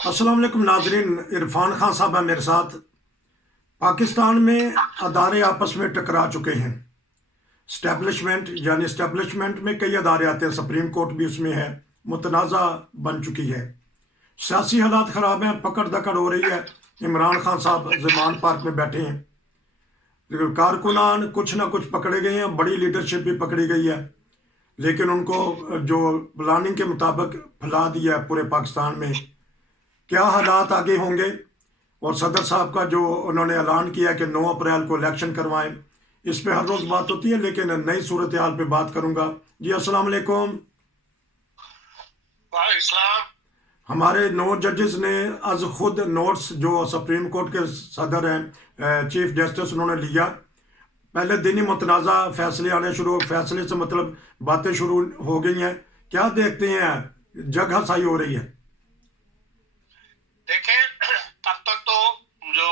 अस्सलाम वालेकुम नाजरीन, इरफान खान साहब है मेरे साथ। पाकिस्तान में अदारे आपस में टकरा चुके हैं। स्टैब्लिशमेंट में कई अदारे आते हैं, सुप्रीम कोर्ट भी उसमें है, मुतनाज़ा बन चुकी है। सियासी हालात ख़राब हैं, पकड़ दकड़ हो रही है। इमरान खान साहब ज़मान पार्क में बैठे हैं, कारकुनान कुछ ना कुछ पकड़े गए हैं, बड़ी लीडरशिप भी पकड़ी गई है, लेकिन उनको जो प्लानिंग के मुताबिक फैला दिया है पूरे पाकिस्तान में। क्या हालात आगे होंगे? और सदर साहब का जो उन्होंने ऐलान किया कि 9 अप्रैल को इलेक्शन करवाएं, इस पे हर रोज़ बात होती है, लेकिन नई सूरत हाल पे बात करूंगा। जी अस्सलाम वालेकुम। वालेकुम। हमारे 9 जजेस ने आज खुद नोट्स, जो सुप्रीम कोर्ट के सदर हैं, चीफ जस्टिस, उन्होंने लिया। पहले दिन ही मुतनाज़ा फैसले आने शुरू, फैसले से मतलब बातें शुरू हो गई हैं। क्या देखते हैं, जग हंसाई हो रही है? देखें, तब तक तो जो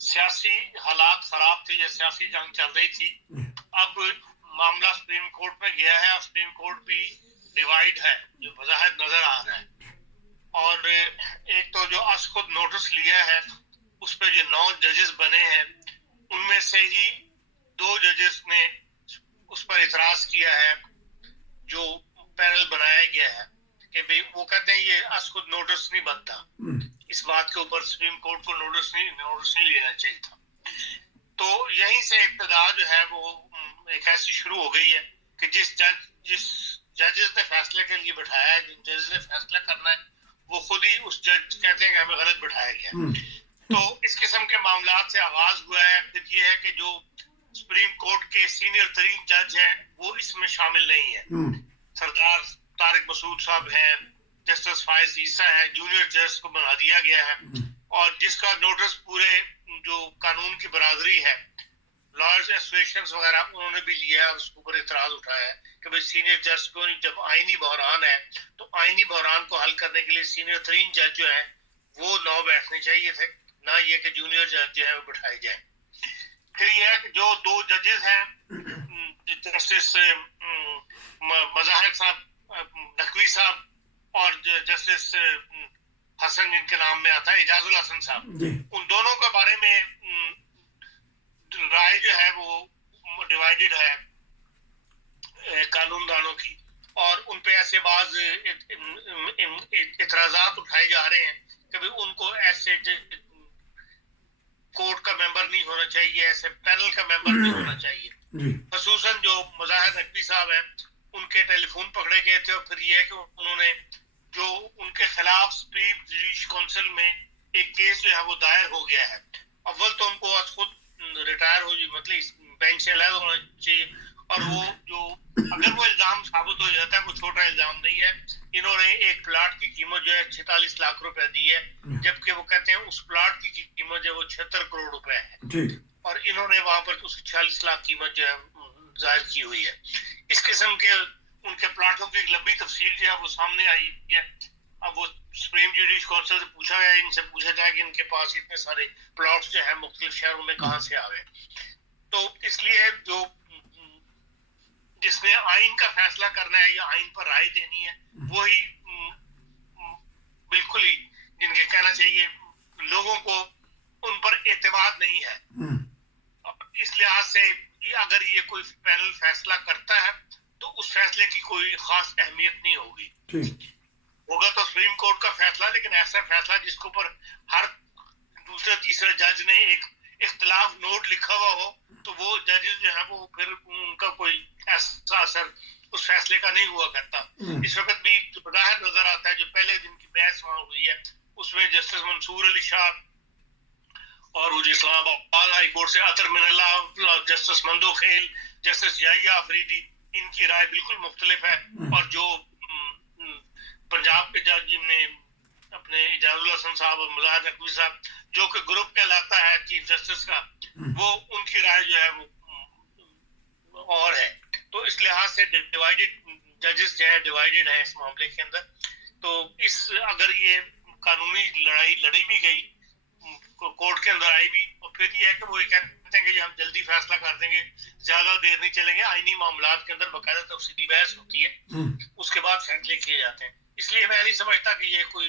सियासी हालात खराब थे, ये सियासी जंग चल रही थी। अब मामला सुप्रीम कोर्ट में गया है और सुप्रीम कोर्ट भी डिवाइड है, जो वजाहत नजर आ रहा है। और एक तो जो आज खुद नोटिस लिया है, उस पर जो 9 जजेस बने हैं, उनमें से ही 2 जजेस ने उस पर इतराज किया है। जो पैनल बनाया गया है कि भाई, वो कहते हैं ये आज खुद नोटिस नहीं बनता, इस बात के ऊपर सुप्रीम कोर्ट को नोटिस नहीं लेना चाहिए था। तो यहीं से इब्तिदा जो है वो एक ऐसी शुरू हो गई है कि जिस जजेस ने फैसले के लिए बैठाया है, जिन जजेस ने फैसला करना है, वो खुद ही उस जज कहते हैं कि हमें गलत बैठाया गया। तो इस किस्म के मामला से आगाज हुआ है। फिर ये है कि जो सुप्रीम कोर्ट के सीनियर तरीन जज हैं, वो इसमें शामिल नहीं है। सरदार तारिक मसूद साहब हैं, जस्टिस फायज ईसा है, जूनियर जज को बना दिया गया है। और जिसका नोटिस पूरे जो कानून की बरादरी है, लॉयर्स एसोसिएशन वगैरह, उन्होंने भी लिया है और उसके ऊपर इतराज उठाया है कि भाई सीनियर जज को नहीं, जब आईनी बहरान है तो आईनी बहरान को हल करने के लिए सीनियर तरीन जज जो है वो 9 बैठने चाहिए थे, ना ये कि जूनियर जज जो है वो बैठाए जाए। फिर यह है कि जो 2 जजेस हैं, जस्टिस मज़ाहिर साहब नकवी साहब और जस्टिस हसन, जिनके नाम में आता है इजाजुल हसन साहब, उन दोनों के बारे में राय जो है वो डिवाइडेड है कानूनदानों की। और उन पे ऐसे बाज इतराजात उठाए जा रहे हैं कि भाई उनको ऐसे कोर्ट का मेंबर नहीं होना चाहिए, ऐसे पैनल का मेंबर नहीं होना चाहिए। खसूसन जो मज़ाहिर नकवी साहब हैं, उनके टेलीफोन पकड़े गए थे। और फिर यह है कि उन्होंने जो उनके खिलाफ सुप्रीम जुडिशल काउंसिल में एक केस जो है वो दायर हो गया है। अव्वल तो उनको आज खुद रिटायर हो, मतलब बेंच से अलग होना चाहिए। और वो जो अगर वो इल्जाम साबित हो जाता है, वो छोटा इल्जाम नहीं है। इन्होंने एक प्लाट की कीमत जो है 46 लाख रुपए दी है, जबकि वो कहते हैं उस प्लाट की कीमत जो है वो 76 करोड़ रुपए है। और इन्होंने वहां पर उसकी 46 लाख कीमत जो है जाहिर की हुई है। इस किस्म के उनके प्लाटों की एक लंबी तफसील जो है वो सामने आई है। अब वो सुप्रीम जुडिशल काउंसिल से पूछा गया, इनसे पूछा जाए कि इनके पास इतने सारे प्लॉट्स जो है मुख्तलिफ शहरों में कहाँ से आ गए। तो इसलिए जो जिसने आइन का फैसला करना है या आइन पर राय देनी है, वही बिल्कुल ही जिनके कहना चाहिए लोगों को उन पर एतमाद नहीं है। इस लिहाज से अगर ये कोई पैनल फैसला करता है तो उस फैसले की कोई खास अहमियत नहीं होगी। होगा तो सुप्रीम कोर्ट का फैसला, लेकिन ऐसा फैसला जिसके ऊपर हर दूसरे तीसरे जज ने एक इख्तिलाफ नोट लिखा हुआ हो, तो वो जजेस जो है वो फिर उनका कोई ऐसा असर उस फैसले का नहीं हुआ करता। इस वक्त भी बाहर नजर आता है, जो पहले दिन की बहस वहां हुई है, उसमें जस्टिस मंसूर अली शाह और वो जो इस्लामाबाद हाई कोर्ट से अतर मिनल्ला, जस्टिस मंदो खेल, जस्टिस याहिया अफरीदी, इनकी राय बिल्कुल मुख्तलिफ है। और जो पंजाब के जज ने अपने इजाजुल हसन साहब और मज़ाहिर नकवी साहब, जो कि ग्रुप कहलाता है चीफ जस्टिस का, वो उनकी राय जो है वो और है। तो इस लिहाज से डिवाइडेड जजेस जो है डिवाइडेड है इस मामले के अंदर। तो इस अगर ये कानूनी लड़ाई लड़ी भी गई, कोर्ट के अंदर आई भी, और फिर ये है कि वो ये कहते हैं कि हम जल्दी फैसला कर देंगे, ज्यादा देर नहीं चलेंगे। आईनी मामलात के अंदर बाकायदा तफसीली बहस होती है, उसके बाद फैसले किए जाते हैं। इसलिए मैं नहीं समझता कि ये कोई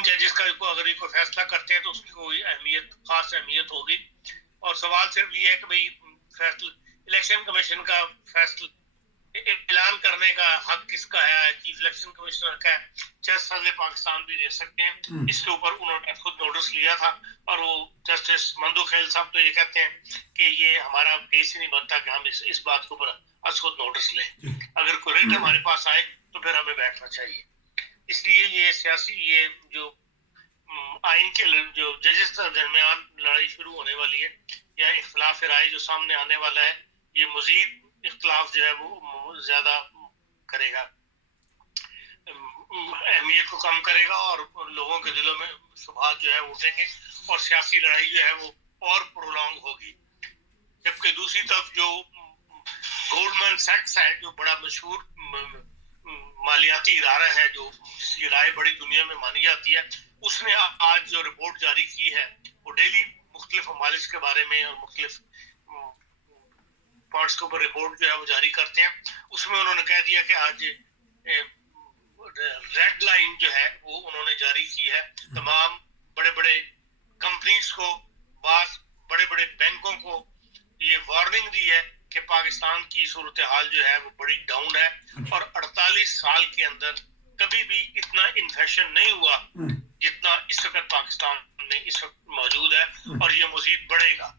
ان ججز کا اگر یہ کوئی فیصلہ کرتے ہیں تو اس کی کوئی اہمیت خاص اہمیت ہوگی. اور سوال صرف یہ ہے کہ بھئی فیصلہ الیکشن کمیشن کا فیصلہ اعلان کرنے کا حق کس کا ہے؟ چیف الیکشن کمشنر کا ہے. جج صدر پاکستان بھی دے سکتے ہیں. اس کے اوپر انہوں نے خود نوٹس لیا تھا اور وہ جسٹس مندو خیل صاحب تو یہ کہتے ہیں کہ یہ ہمارا کیس ہی نہیں بنتا کہ ہم اس بات کے اوپر از خود نوٹس لیں. اگر کوئی ریٹ ہمارے پاس آئے تو پھر ہمیں بیٹھنا چاہیے. اس لیے یہ سیاسی یہ جو آئین کے جو ججز کے درمیان لڑائی شروع ہونے والی ہے یا اختلاف رائے جو سامنے آنے والا ہے، یہ مزید اختلاف جو ہے وہ زیادہ کرے گا، اہمیت کو کم کرے گا اور لوگوں کے دلوں میں شبہات جو ہے اٹھیں گے اور سیاسی لڑائی جو ہے وہ اور پرولونگ ہوگی. جبکہ دوسری طرف جو گولڈمن سیکس ہے، جو بڑا مشہور مالیاتی ادارہ ہے، جو جس کی رائے بڑی دنیا میں مانی جاتی ہے، اس نے آج جو رپورٹ جاری کی ہے وہ ڈیلی مختلف ممالک کے بارے میں اور مختلف پارٹس کے اوپر رپورٹ جو ہے وہ جاری کرتے ہیں. اس میں انہوں نے کہہ دیا کہ آج ریڈ لائن جو ہے وہ انہوں نے جاری کی ہے تمام بڑے بڑے کمپنیز کو، بعض بڑے بڑے بینکوں کو یہ وارننگ دی ہے کہ پاکستان کی صورتحال جو ہے وہ بڑی ڈاؤن ہے اور 48 سال کے اندر کبھی بھی اتنا انفیکشن نہیں ہوا جتنا اس وقت پاکستان میں اس وقت موجود ہے اور یہ مزید بڑھے گا.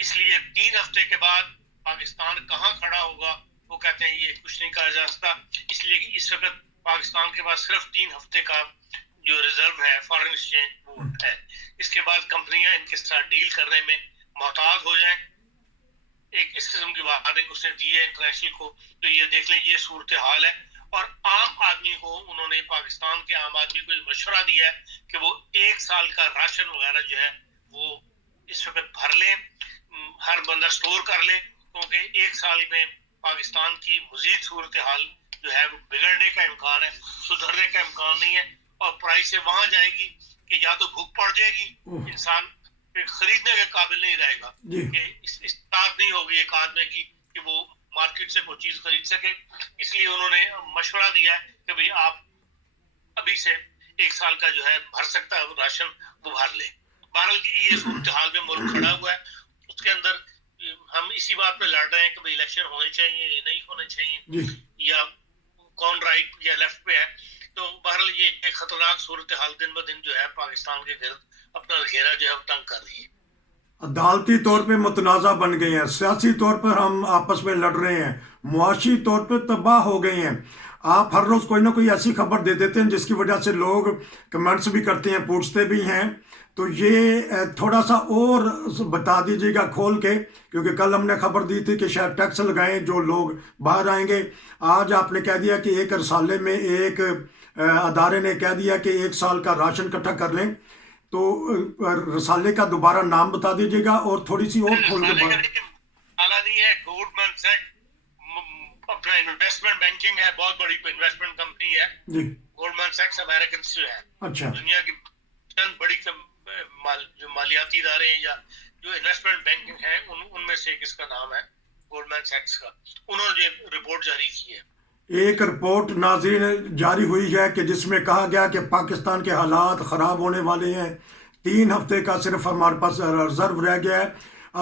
اس لیے 3 ہفتے کے بعد پاکستان کہاں کھڑا ہوگا وہ کہتے ہیں یہ کچھ نہیں کہا جا سکتا. اس لیے کہ اس وقت پاکستان کے پاس صرف 3 ہفتے کا جو ریزرو ہے فارن ایکسچینج وہ ہے. اس کے بعد کمپنیاں ان کے ساتھ ڈیل کرنے میں محتاط ہو جائیں. ایک اس قسم کی وعدے اس نے دی ہے انٹرنیشنل کو. تو یہ دیکھ لیں یہ صورتحال ہے. اور عام آدمی کو انہوں نے پاکستان کے عام آدمی کو مشورہ دیا ہے کہ وہ 1 سال کا راشن وغیرہ جو ہے وہ اس وقت بھر لیں، ہر بندہ سٹور کر لے، کیونکہ 1 سال میں پاکستان کی مزید صورتحال جو ہے وہ بگڑنے کا امکان ہے، سدھرنے کا امکان نہیں ہے اور پرائسیں وہاں جائیں گی کہ یا تو بھوک پڑ جائے گی، انسان پھر خریدنے کے قابل نہیں رہے گا کہ استطاعت نہیں ہوگی ایک آدمی کی کہ وہ مارکیٹ سے کوئی چیز خرید سکے. اس لیے انہوں نے مشورہ دیا ہے کہ بھئی آپ ابھی سے 1 سال کا جو ہے بھر سکتا ہے راشن وہ بھر لے. بہرحال یہ صورتحال میں ملک کھڑا ہوا ہے. اس کے اندر ہم اسی بات پہ لڑ رہے ہیں کہ بھئی الیکشن ہونے چاہیے یا نہیں ہونے چاہیے یا کون رائٹ یا لیفٹ پہ ہے. تو بہرحال یہ ایک خطرناک صورتحال دن بدن جو ہے پاکستان کے گرد اپنا گھیرا جو ہے تنگ کر رہی ہے. عدالتی طور پہ متنازع بن گئے ہیں، سیاسی طور پر ہم آپس میں لڑ رہے ہیں، معاشی طور پہ تباہ ہو گئے ہیں. آپ ہر روز کوئی نہ کوئی ایسی خبر دے دیتے ہیں جس کی وجہ سے لوگ کمنٹس بھی کرتے ہیں، پوچھتے بھی ہیں. تو یہ تھوڑا سا اور بتا دیجیے گا کھول کے، کیونکہ کل ہم نے خبر دی تھی کہ شاید ٹیکس لگائیں جو لوگ باہر آئیں گے. آج آپ نے کہہ دیا کہ ایک رسالے میں ایک ادارے نے کہہ دیا کہ 1 سال کا راشن اکٹھا کر لیں. تو رسالے کا دوبارہ نام بتا دیجیے گا اور تھوڑی سی اور کھول کے نہیں ہے. گولڈمن سیکس اپنا انویسٹمنٹ بینکنگ ہے، بہت بڑی انویسٹمنٹ کمپنی ہے گولڈمن سیکس امریکن جو ہے. اچھا، دنیا کی چند بڑی جو مالیاتی ادارے یا جو انویسٹمنٹ بینکنگ ہے ان میں سے کس کا نام ہے گولڈمن سیکس کا. انہوں نے رپورٹ جاری کی ہے. ایک رپورٹ ناظرین جاری ہوئی ہے کہ جس میں کہا گیا کہ پاکستان کے حالات خراب ہونے والے ہیں. 3 ہفتے کا صرف ہمارے پاس ریزرو رہ گیا ہے،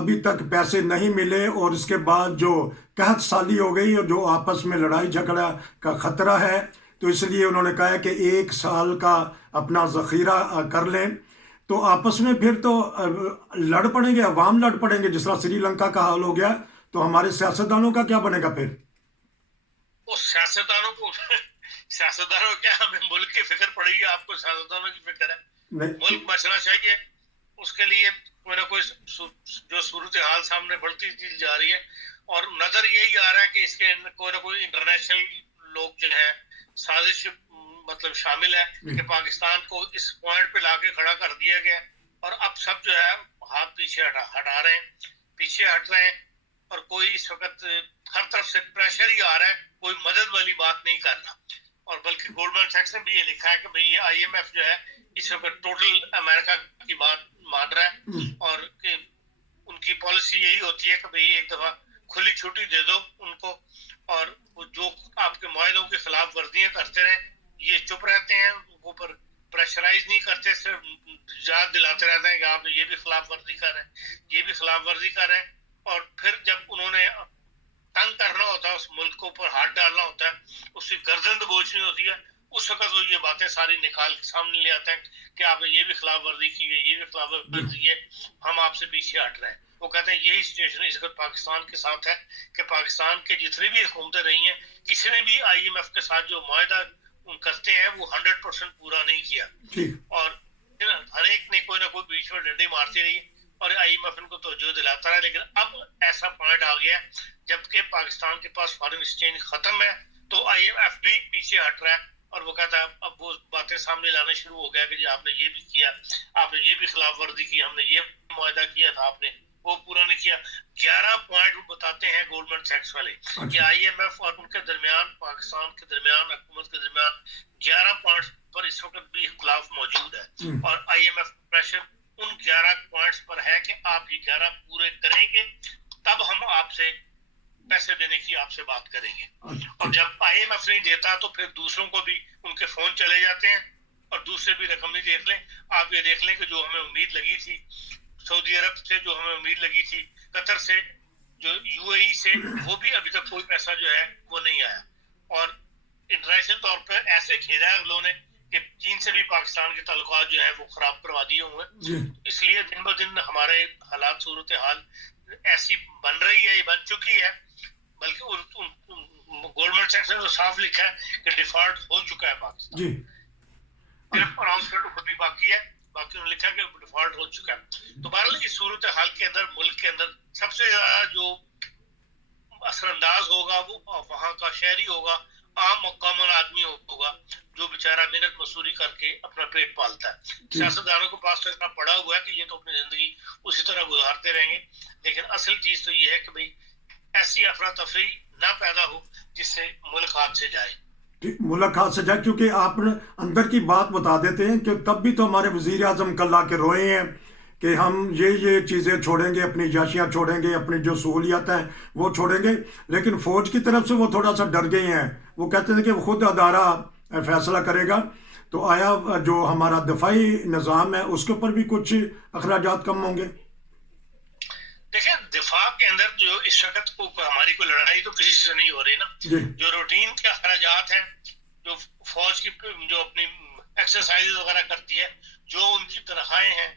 ابھی تک پیسے نہیں ملے اور اس کے بعد جو قحط سالی ہو گئی اور جو آپس میں لڑائی جھگڑا کا خطرہ ہے، تو اس لیے انہوں نے کہا ہے کہ 1 سال کا اپنا ذخیرہ کر لیں. تو آپس میں پھر تو لڑ پڑیں گے، عوام لڑ پڑیں گے جس طرح سری لنکا کا حال ہو گیا. تو ہمارے سیاستدانوں کا کیا بنے گا پھر؟ سیاستدانوں کو کیا ہمیں ملک کی فکر پڑے گی؟ آپ کو سیاستدانوں کی فکر ہے؟ ملک بچنا چاہیے، اس کے لیے کوئی نہ کوئی جو صورتحال سامنے بڑھتی جا رہی ہے اور نظر یہی آ رہا ہے کہ اس کے کوئی نہ کوئی انٹرنیشنل لوگ جو ہے سازش مطلب شامل ہے کہ پاکستان کو اس پوائنٹ پہ لا کے کھڑا کر دیا گیا اور اب سب جو ہے ہاتھ پیچھے ہٹا رہے ہیں، پیچھے ہٹ رہے ہیں اور کوئی اس وقت ہر طرف سے پریشر ہی آ رہا ہے، کوئی مدد والی بات نہیں کرنا. اور بلکہ گولڈمن سیکس نے بھی یہ لکھا ہے کہ بھئی یہ IMF جو ہے اس وقت ٹوٹل امریکہ کی بات مان رہا ہے اور کہ ان کی پالیسی یہی ہوتی ہے کہ بھئی ایک دفعہ کھلی چھٹی دے دو ان کو اور جو آپ کے معاہدوں کی خلاف ورزیاں کرتے رہیں یہ چپ رہتے ہیں، ان کے اوپر प्रेशराइज नहीं करते, सिर्फ याद दिलाते रहते हैं कि आप ये भी खिलाफ वर्जी कर रहे हैं, ये भी खिलाफ वर्जी कर रहे हैं। और फिर जब उन्होंने तंग करना होता है, उस मुल्क को ऊपर हाथ डालना होता है, उसकी गर्दन दबोचनी होती है, उस वक्त वो ये बातें सारी निकाल के सामने ले आते हैं कि आपने ये भी खिलाफ वर्जी की है, ये भी खिलाफ वर्जी की है, हम आपसे पीछे हट रहे हैं। वो कहते हैं यही सिचुएशन इस वक्त पाकिस्तान के साथ है कि पाकिस्तान के जितनी भी हुकूमतें रही हैं, किसी ने भी IMF के साथ जो मुआहदा करते हैं वो 100% पूरा नहीं किया, और हर एक ने कोई ना कोई बीच में डंडी मारती रही और IMF इनको तवज्जो दिलाता रहा। लेकिन अब ऐसा पॉइंट आ गया जबकि पाकिस्तान के पास फॉरेन एक्सचेंज खत्म है तो IMF भी पीछे हट रहा है, और वो कहता है अब वो बातें सामने लाना शुरू हो गया कि जी आपने ये भी किया, आपने ये भी खिलाफ वर्जी की, हमने ये मुआहदा किया था, आपने वो पूरा नहीं किया। 11 पॉइंट वो बताते हैं गोल्डमैन सैक्स वाले कि IMF और उनके दरमियान, पाकिस्तान के दरमियान, हुकूमत के दरमियान 11 पॉइंट पर इस वक्त भी इख्तिलाफ मौजूद है, और IMF प्रेशर उन 11 पॉइंट्स पर है कि आप ये 11 पूरे करेंगे तब हम आपसे पैसे देने की आपसे बात करेंगे। और जब IMF नहीं देता तो फिर दूसरों को भी उनके फोन चले जाते हैं और दूसरे भी रकम नहीं देख लें। आप ये देख लें कि जो हमें उम्मीद लगी थी सऊदी अरब से, जो हमें उम्मीद लगी थी कतर से, जो UAE से, वो भी अभी तक कोई पैसा जो है वो नहीं आया। और इंटरनेशनल तौर पर ऐसे घेरा है अगलों ने कि चीन से भी पाकिस्तान के ताल्लुकात जो है वो खराब करवा दिए हुए हैं। इसलिए दिन ब दिन हमारे हालात, सूरत हाल ऐसी बन रही है, ये बन चुकी है, बल्कि गोल्डमैन सैक्स ने तो साफ लिखा है कि डिफॉल्ट हो चुका है पाकिस्तान, सिर्फ अनाउंसमेंट खुद भी बाकी है, बाकी उन्होंने लिखा कि डिफॉल्ट हो चुका है। तो बहरहाल इस सूरत हाल के अंदर, मुल्क के अंदर सबसे ज्यादा जो असरअंदाज होगा वो वहाँ का शहरी होगा, आम कॉमन आदमी होगा, जो बेचारा मेहनत मजदूरी करके अपना पेट पालता है। सियासतदानों के पास तो इतना पड़ा हुआ है कि ये तो अपनी जिंदगी उसी तरह गुजारते रहेंगे, लेकिन असल चीज तो ये है कि भाई ऐसी अफरा तफरी ना पैदा हो जिससे मुल्क हाथ से जाए, मुल्क हाथ से जाए। क्योंकि आप अंदर की बात बता देते हैं कि तब भी तो हमारे वजीर आजम कल आके रोए हैं कि हम ये चीज़ें छोड़ेंगे, अपनी जाशियाँ छोड़ेंगे, अपनी जो सहूलियात हैं वो छोड़ेंगे, लेकिन फ़ौज की तरफ से वो थोड़ा सा डर गए हैं। वो कहते हैं कि वो खुद अदारा फैसला करेगा। तो आया जो हमारा दफाई निज़ाम है उसके ऊपर भी कुछ अखराजात कम होंगे? देखिए, दिफा के अंदर जो इस वक्त को हमारी कोई लड़ाई तो किसी से नहीं हो रही ना, जो रूटीन के अखराजात हैं, जो फौज की जो अपनी एक्सरसाइज वगैरह करती है, जो उनकी तनख्वाहें हैं,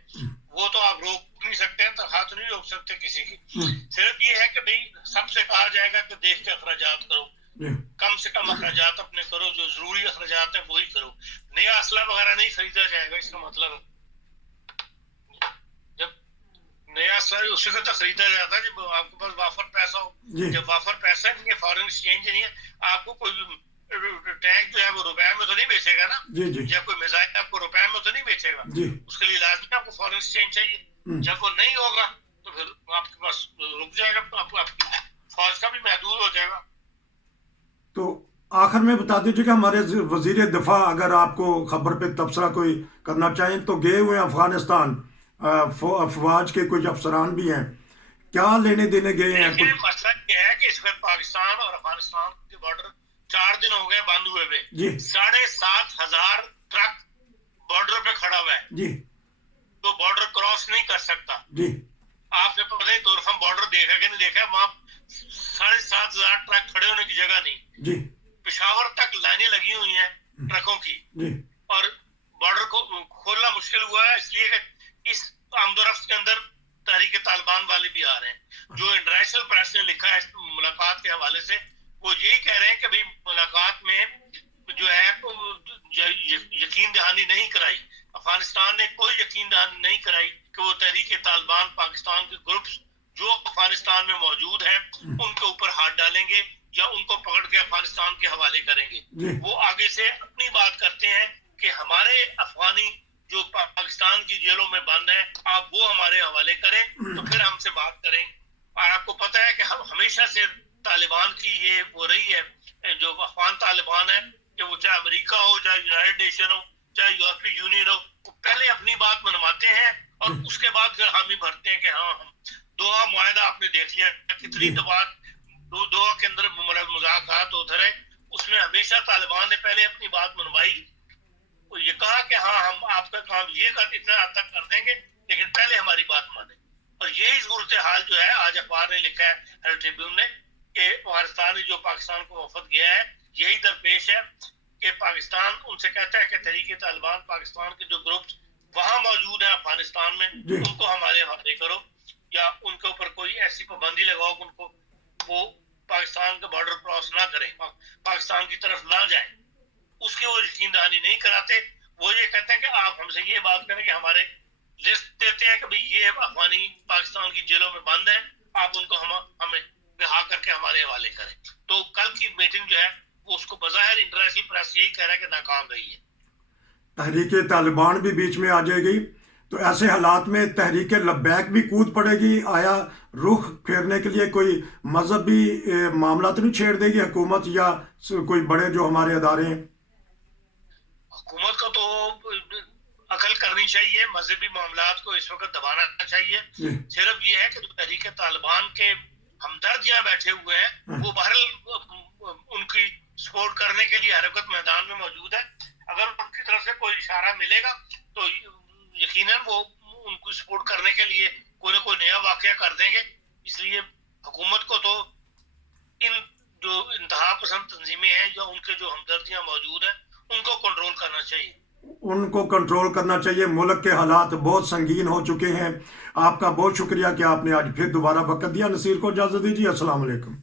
वो तो आप रोक नहीं सकते हैं, तनख्वाह तो नहीं रोक सकते किसी की। सिर्फ ये है कि भाई सबसे कहा जाएगा कि देख के अखराजात करो, कम से कम अखराजात अपने करो, जो जरूरी अखराजात है वही करो। नया असला वगैरह नहीं खरीदा जाएगा, इसका मतलब नया असला उसी को तो खरीदा जाता है जब आपके पास वाफर पैसा हो। जब वाफर पैसा नहीं है, फॉरेन एक्सचेंज नहीं है, आपको कोई टैंक जो है वो रुपए में तो नहीं बेचेगा ना, या कोई मिसाइल आपको रुपए में तो नहीं बेचेगा, उसके लिए लाजमी आपको फॉरेन एक्सचेंज चाहिए। जब वो नहीं होगा तो फिर आपके पास रुक जाएगा, आपकी फौज का भी महदूद हो जाएगा। तो आखिर में बता दीजिएगा, हमारे वजीर दिफा अगर आपको खबर पे तबसरा कोई करना चाहें तो गए हुए अफगानिस्तान, अफवाज के कुछ अफसरान भी हैं, क्या लेने देने गए हैं? मसला ये है कि इस वक्त पाकिस्तान और अफगानिस्तान के बॉर्डर 4 दिन हो गए बंद हुए हुए, 7,500 ट्रक बॉर्डर पे खड़ा हुआ है जी, तो बॉर्डर क्रॉस नहीं कर सकता जी। आपने पता नहीं दोरखम बॉर्डर देखा कि नहीं देखा, वहां 7,500 ट्रक खड़े होने की जगह नहीं जी। पेशावर तक लाइनें लगी हुई हैं ट्रकों की जी, और बॉर्डर को खोलना मुश्किल हुआ है, इसलिए इस आमदोरफ्त के अंदर तहरीक तालिबान वाले भी आ रहे हैं। जो इंटरनेशनल प्रेस ने लिखा है मुलाकात के हवाले से, वो यही कह रहे हैं कि भाई मुलाकात में जो है यकीन दहानी नहीं कराई, अफगानिस्तान ने कोई यकीन दहानी नहीं कराई कि वो तहरीक तालिबान पाकिस्तान के ग्रुप्स जो अफगानिस्तान में मौजूद हैं उनके ऊपर हाथ डालेंगे या उनको पकड़ के अफगानिस्तान के हवाले करेंगे। वो आगे से अपनी बात करते हैं कि हमारे अफगानी जो पाकिस्तान की जेलों में बंद है, आप वो हमारे हवाले करें तो फिर हमसे बात करें। और आपको पता है कि हम हमेशा से तालिबान की ये हो रही है, जो अफगान तालिबान है, कि वो चाहे अमेरिका हो, चाहे यूनाइटेड नेशन हो, चाहे यूरोपीय यूनियन हो, वो पहले अपनी बात मनवाते हैं और उसके बाद फिर हामी भरते हैं कि हाँ हम दोहा मुआहदा आपने देख लिया, कितनी दफा दोहा के अंदर मुज़ाकरात होते रहे, उसमें हमेशा तालिबान ने पहले अपनी बात मनवाई, ये कहा कि हाँ हम आपका काम ये कर इतना हद तक कर देंगे, लेकिन पहले हमारी बात माने। और यही सूरत हाल जो है, आज अखबार ने लिखा है, हेराल्ड ट्रिब्यून ने, कि पाकिस्तान जो पाकिस्तान को वफद गया है, यही दरपेश है कि पाकिस्तान उनसे कहता है कि तहरीक तालिबान पाकिस्तान के जो ग्रुप वहां मौजूद है अफगानिस्तान में, उनको हमारे हवाले करो, या उनके ऊपर कोई ऐसी पाबंदी लगाओ कि उनको वो पाकिस्तान का बॉर्डर क्रॉस ना करें, पाकिस्तान की तरफ ना जाए। उसकी वो यकीन दहानी नहीं कराते। वो ये कहते हैं कि आप हमसे ये बात करें कि हमारे लिस्ट देते हैं कि भाई ये अफगानी पाकिस्तान की जेलों में बंद है, आप उनको हमें रिहा करके हमारे हवाले करें। तो कल की मीटिंग जो है वो उसको बज़ाहिर इंटरनेशनल प्रेस यही कह रहा है कि नाकाम रही है। तहरीक तालिबान भी बीच में आ जाएगी, तो ऐसे हालात में तहरीक लब्बैक भी कूद पड़ेगी। आया रुख फेरने के लिए कोई मजहबी मामला तो नहीं छेड़ देगी हुकूमत, या कोई बड़े जो हमारे अदारे हैं? हुकूमत को तो अकल करनी चाहिए, मजहबी मामलात को इस वक्त दबाना चाहिए। सिर्फ ये है कि जो तहरीक तालिबान के हमदर्द यहाँ बैठे हुए हैं, वो बहरहाल उनकी सपोर्ट करने के लिए हरकत मैदान में मौजूद है। अगर उनकी तरफ से कोई इशारा मिलेगा तो यकीनन वो उनको सपोर्ट करने के लिए कोई ना कोई नया वाकया कर देंगे। इसलिए हुकूमत को तो इन जो इंतहा पसंद तंजीमें हैं या उनके जो हमदर्दियां मौजूद हैं, उनको कंट्रोल करना चाहिए। उनको कंट्रोल करना चाहिए। मुल्क के हालात बहुत संगीन हो चुके हैं। आपका बहुत शुक्रिया कि आपने आज फिर दोबारा वक्त दिया। नसीर को इजाज़त दीजिए। अस्सलाम वालेकुम।